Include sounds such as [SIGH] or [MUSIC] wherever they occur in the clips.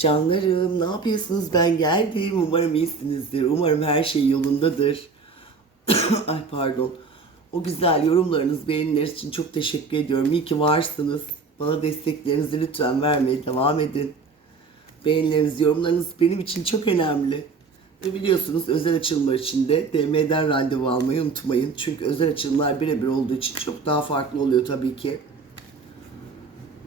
Canlarım ne yapıyorsunuz? Ben geldim. Umarım iyisinizdir. Umarım her şey yolundadır. [COUGHS] Ay pardon. O güzel yorumlarınız, beğenileriniz için çok teşekkür ediyorum. İyi ki varsınız. Bana desteklerinizi lütfen vermeye devam edin. Beğenileriniz, yorumlarınız benim için çok önemli. Ve biliyorsunuz özel açılımlar için de DM'den randevu almayı unutmayın. Çünkü özel açılımlar birebir olduğu için çok daha farklı oluyor tabii ki.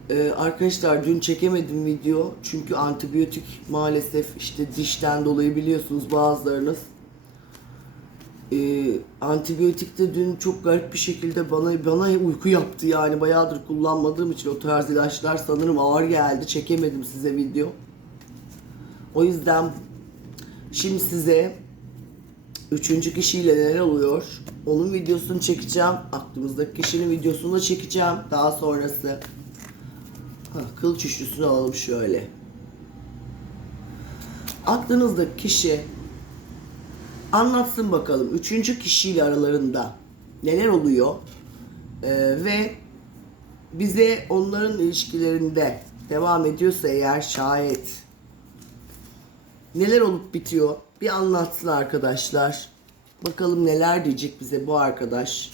Ee, arkadaşlar dün çekemedim video çünkü antibiyotik maalesef işte dişten dolayı biliyorsunuz bazılarınız. Ee, antibiyotik de dün çok garip bir şekilde bana bana uyku yaptı yani bayağıdır kullanmadığım için o tarz ilaçlar sanırım ağır geldi çekemedim size video. O yüzden şimdi size üçüncü kişiyle neler oluyor onun videosunu çekeceğim. Aklımızdaki kişinin videosunu da çekeceğim daha sonrası. Ha, kıl üçlüsünü alalım şöyle. Aklınızdaki kişi anlatsın bakalım üçüncü kişiyle aralarında neler oluyor Ee, ve bize onların ilişkilerinde devam ediyorsa eğer şayet neler olup bitiyor bir anlatsın arkadaşlar. Bakalım neler diyecek bize bu arkadaş.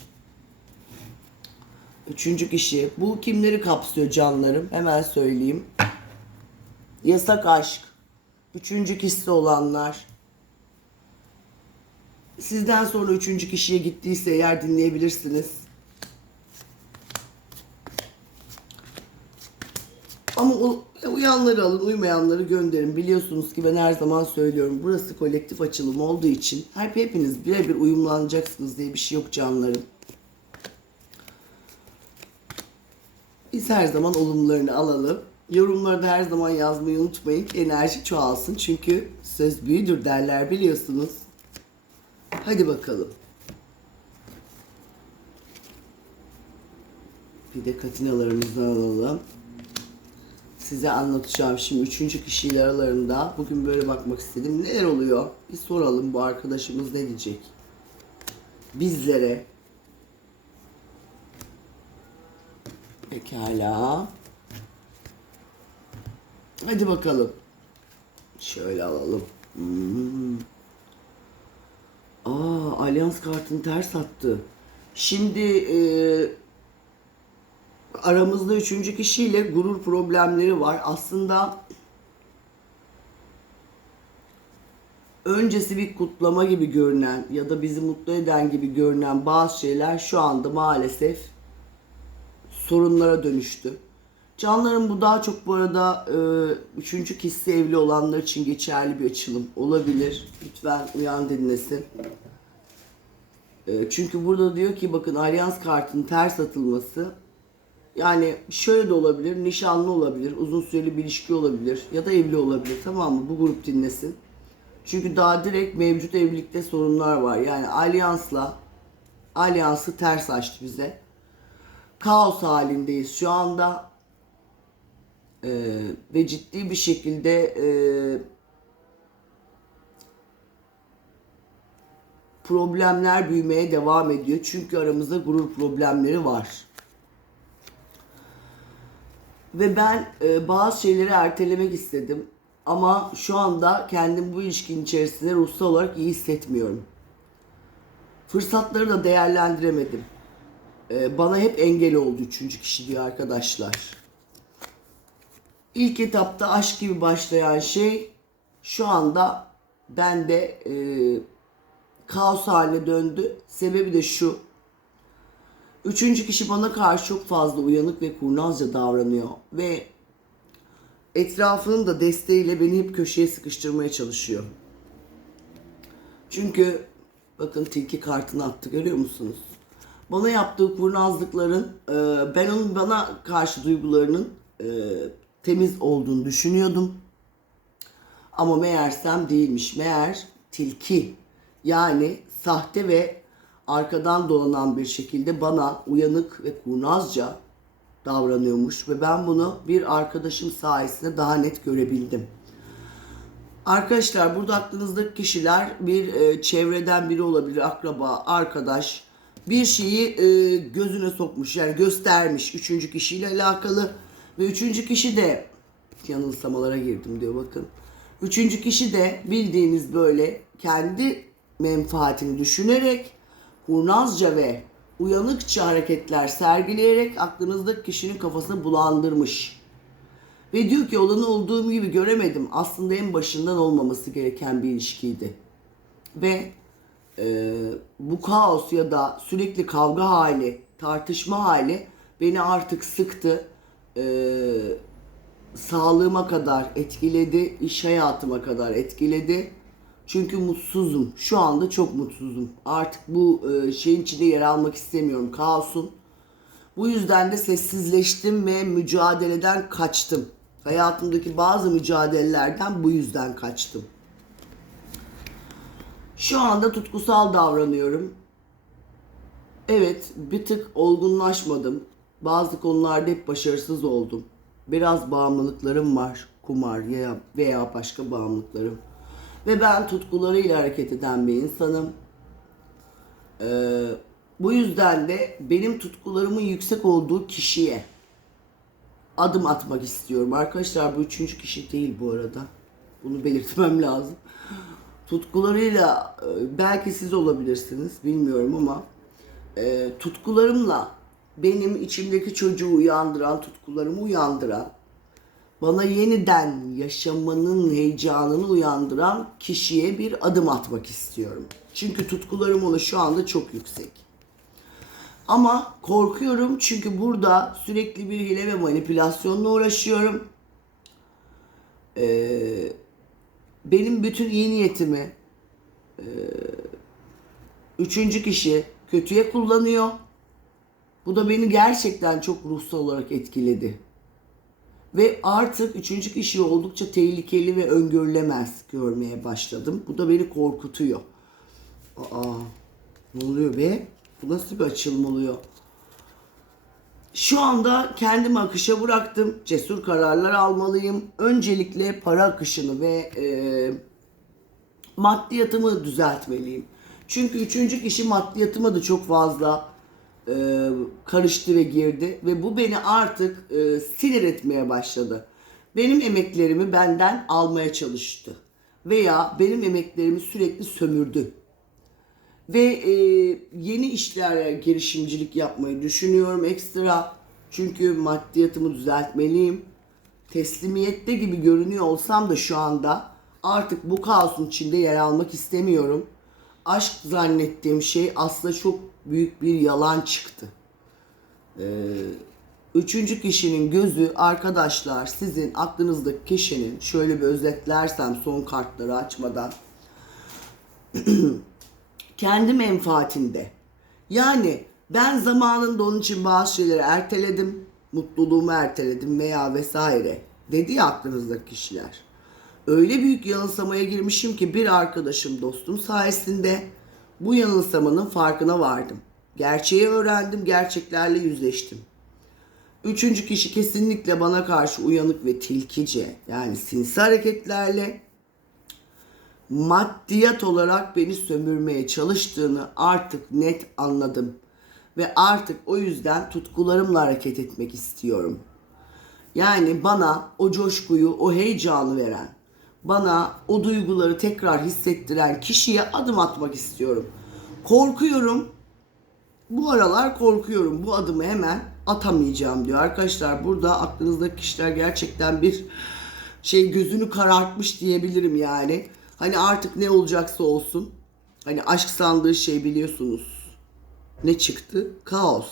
Üçüncü kişi. Bu kimleri kapsıyor canlarım? Hemen söyleyeyim. Yasak aşk. Üçüncü kişisi olanlar. Sizden sonra üçüncü kişiye gittiyse eğer dinleyebilirsiniz. Ama o, uyanları alın, uymayanları gönderin. Biliyorsunuz ki ben her zaman söylüyorum. Burası kolektif açılım olduğu için hep hepiniz birebir uyumlanacaksınız diye bir şey yok canlarım. Biz her zaman olumlarını alalım. Yorumlarda her zaman yazmayı unutmayın ki enerji çoğalsın. Çünkü söz büyüdür derler biliyorsunuz. Hadi bakalım. Bir de katinalarımızı alalım. Size anlatacağım şimdi üçüncü kişiyle aralarında. Bugün böyle bakmak istedim. Neler oluyor? Bir soralım bu arkadaşımız ne diyecek? Bizlere Pekala. Hadi bakalım. Şöyle alalım. Hmm. Aa, alyans kartını ters attı. Şimdi e, aramızda üçüncü kişiyle gurur problemleri var. Aslında öncesi bir kutlama gibi görünen ya da bizi mutlu eden gibi görünen bazı şeyler şu anda maalesef sorunlara dönüştü. Canlarım bu daha çok bu arada e, üçüncü kişisi evli olanlar için geçerli bir açılım olabilir. Lütfen uyan dinlesin. E, çünkü burada diyor ki bakın alyans kartının ters atılması yani şöyle de olabilir, nişanlı olabilir, uzun süreli bir ilişki olabilir ya da evli olabilir tamam mı? Bu grup dinlesin. Çünkü daha direkt mevcut evlilikte sorunlar var. Yani alyansla alyansı ters açtı bize kaos halindeyiz şu anda. Ee, ve ciddi bir şekilde e, problemler büyümeye devam ediyor. Çünkü aramızda gurur problemleri var. Ve ben e, bazı şeyleri ertelemek istedim. Ama şu anda kendim bu ilişkinin içerisinde ruhsal olarak iyi hissetmiyorum. Fırsatları da değerlendiremedim ee, bana hep engel oldu üçüncü kişi diyor arkadaşlar. İlk etapta aşk gibi başlayan şey şu anda bende e, kaos haline döndü. Sebebi de şu. Üçüncü kişi bana karşı çok fazla uyanık ve kurnazca davranıyor. Ve etrafının da desteğiyle beni hep köşeye sıkıştırmaya çalışıyor. Çünkü bakın tilki kartını attı görüyor musunuz? Bana yaptığı kurnazlıkların e, ben onun bana karşı duygularının e, temiz olduğunu düşünüyordum. Ama meğersem değilmiş. Meğer tilki yani sahte ve arkadan dolanan bir şekilde bana uyanık ve kurnazca davranıyormuş ve ben bunu bir arkadaşım sayesinde daha net görebildim. Arkadaşlar burada aklınızdaki kişiler bir e, çevreden biri olabilir, akraba, arkadaş, bir şeyi e, gözüne sokmuş yani göstermiş üçüncü kişiyle alakalı ve üçüncü kişi de yanılsamalara girdim diyor bakın. Üçüncü kişi de bildiğiniz böyle kendi menfaatini düşünerek kurnazca ve uyanıkça hareketler sergileyerek aklınızdaki kişinin kafasını bulandırmış. Ve diyor ki olanı olduğum gibi göremedim. Aslında en başından olmaması gereken bir ilişkiydi. Ve e, bu kaos ya da sürekli kavga hali, tartışma hali beni artık sıktı. E, sağlığıma kadar etkiledi, iş hayatıma kadar etkiledi. Çünkü mutsuzum. Şu anda çok mutsuzum. Artık bu e, şeyin içinde yer almak istemiyorum. Kaosun. Bu yüzden de sessizleştim ve mücadeleden kaçtım. Hayatımdaki bazı mücadelelerden bu yüzden kaçtım. Şu anda tutkusal davranıyorum. Evet, bir tık olgunlaşmadım. Bazı konularda hep başarısız oldum. Biraz bağımlılıklarım var. Kumar ya veya başka bağımlılıklarım. Ve ben tutkularıyla hareket eden bir insanım. Ee, bu yüzden de benim tutkularımın yüksek olduğu kişiye adım atmak istiyorum. Arkadaşlar bu üçüncü kişi değil bu arada. Bunu belirtmem lazım. Tutkularıyla e, belki siz olabilirsiniz bilmiyorum ama e, tutkularımla benim içimdeki çocuğu uyandıran, tutkularımı uyandıran, bana yeniden yaşamanın heyecanını uyandıran kişiye bir adım atmak istiyorum. Çünkü tutkularım ona şu anda çok yüksek. Ama korkuyorum çünkü burada sürekli bir hile ve manipülasyonla uğraşıyorum. Ee, benim bütün iyi niyetimi e, üçüncü kişi kötüye kullanıyor. Bu da beni gerçekten çok ruhsal olarak etkiledi. Ve artık üçüncü kişiyi oldukça tehlikeli ve öngörülemez görmeye başladım. Bu da beni korkutuyor. Aa, ne oluyor be? Bu nasıl bir açılım oluyor? Şu anda kendimi akışa bıraktım. Cesur kararlar almalıyım. Öncelikle para akışını ve e, maddiyatımı düzeltmeliyim. Çünkü üçüncü kişi maddiyatıma da çok fazla e, karıştı ve girdi ve bu beni artık e, sinir etmeye başladı. Benim emeklerimi benden almaya çalıştı veya benim emeklerimi sürekli sömürdü. Ve e, yeni işlere girişimcilik yapmayı düşünüyorum ekstra. Çünkü maddiyatımı düzeltmeliyim. Teslimiyette gibi görünüyor olsam da şu anda artık bu kaosun içinde yer almak istemiyorum. Aşk zannettiğim şey aslında çok büyük bir yalan çıktı. Ee, üçüncü kişinin gözü arkadaşlar sizin aklınızdaki kişinin şöyle bir özetlersem son kartları açmadan [CLEARS THROAT] kendi menfaatinde. Yani ben zamanında onun için bazı şeyleri erteledim, mutluluğumu erteledim veya vesaire dedi ya aklınızdaki kişiler. Öyle büyük yanılsamaya girmişim ki bir arkadaşım dostum sayesinde bu yanılsamanın farkına vardım. Gerçeği öğrendim, gerçeklerle yüzleştim. Üçüncü kişi kesinlikle bana karşı uyanık ve tilkice yani sinsi hareketlerle maddiyat olarak beni sömürmeye çalıştığını artık net anladım. Ve artık o yüzden tutkularımla hareket etmek istiyorum. Yani bana o coşkuyu, o heyecanı veren, bana o duyguları tekrar hissettiren kişiye adım atmak istiyorum. Korkuyorum. Bu aralar korkuyorum. Bu adımı hemen atamayacağım diyor. Arkadaşlar burada aklınızdaki kişiler gerçekten bir şey gözünü karartmış diyebilirim yani. Hani artık ne olacaksa olsun. Hani aşk sandığı şey biliyorsunuz. Ne çıktı? Kaos.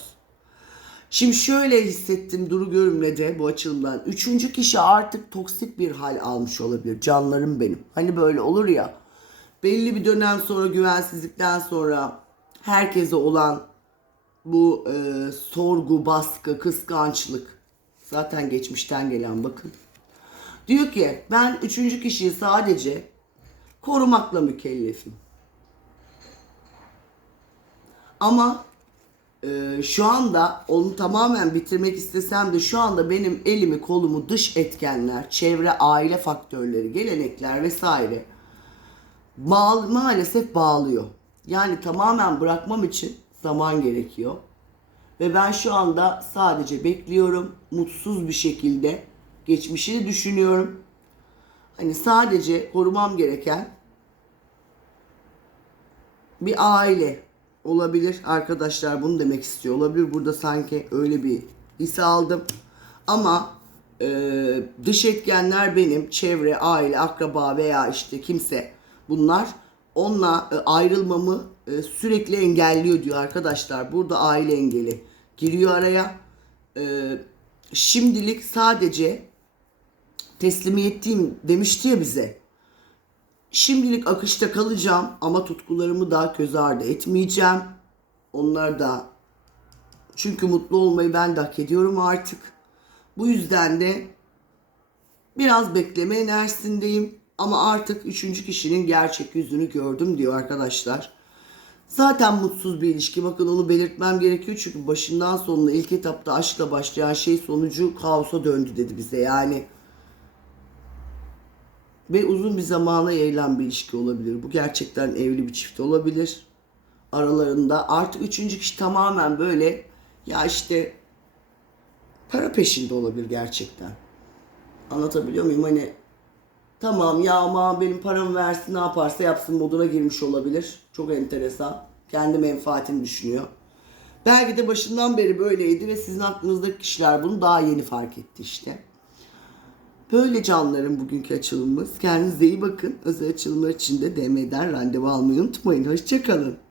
Şimdi şöyle hissettim Duru Görümle'de bu açılımdan. Üçüncü kişi artık toksik bir hal almış olabilir. Canlarım benim. Hani böyle olur ya. Belli bir dönem sonra güvensizlikten sonra herkese olan bu e, sorgu, baskı, kıskançlık. Zaten geçmişten gelen bakın. Diyor ki ben üçüncü kişiyi sadece korumakla mükellefim. Ama e, şu anda onu tamamen bitirmek istesem de şu anda benim elimi kolumu dış etkenler, çevre, aile faktörleri, gelenekler vesaire bağ, maalesef bağlıyor. Yani tamamen bırakmam için zaman gerekiyor. Ve ben şu anda sadece bekliyorum. Mutsuz bir şekilde Geçmişini düşünüyorum. Hani sadece korumam gereken bir aile olabilir arkadaşlar bunu demek istiyor olabilir. Burada sanki öyle bir his aldım. Ama e, dış etkenler benim çevre, aile, akraba veya işte kimse bunlar onunla e, ayrılmamı e, sürekli engelliyor diyor arkadaşlar. Burada aile engeli giriyor araya. E, şimdilik sadece teslimiyetiyim demişti ya bize. Şimdilik akışta kalacağım ama tutkularımı da göz ardı etmeyeceğim. Onlar da çünkü mutlu olmayı ben de hak ediyorum artık. Bu yüzden de biraz bekleme enerjisindeyim ama artık üçüncü kişinin gerçek yüzünü gördüm diyor arkadaşlar. Zaten mutsuz bir ilişki. Bakın onu belirtmem gerekiyor çünkü başından sonuna ilk etapta aşkla başlayan şey sonucu kaosa döndü dedi bize. Yani ve uzun bir zamana yayılan bir ilişki olabilir. Bu gerçekten evli bir çift olabilir. Aralarında artık üçüncü kişi tamamen böyle ya işte para peşinde olabilir gerçekten. Anlatabiliyor muyum? Hani tamam ya ama benim paramı versin ne yaparsa yapsın moduna girmiş olabilir. Çok enteresan. Kendi menfaatini düşünüyor. Belki de başından beri böyleydi ve sizin aklınızdaki kişiler bunu daha yeni fark etti işte. Böyle canlarım bugünkü açılımımız. Kendinize iyi bakın. Özel açılımlar için de DM'den randevu almayı unutmayın. Hoşçakalın.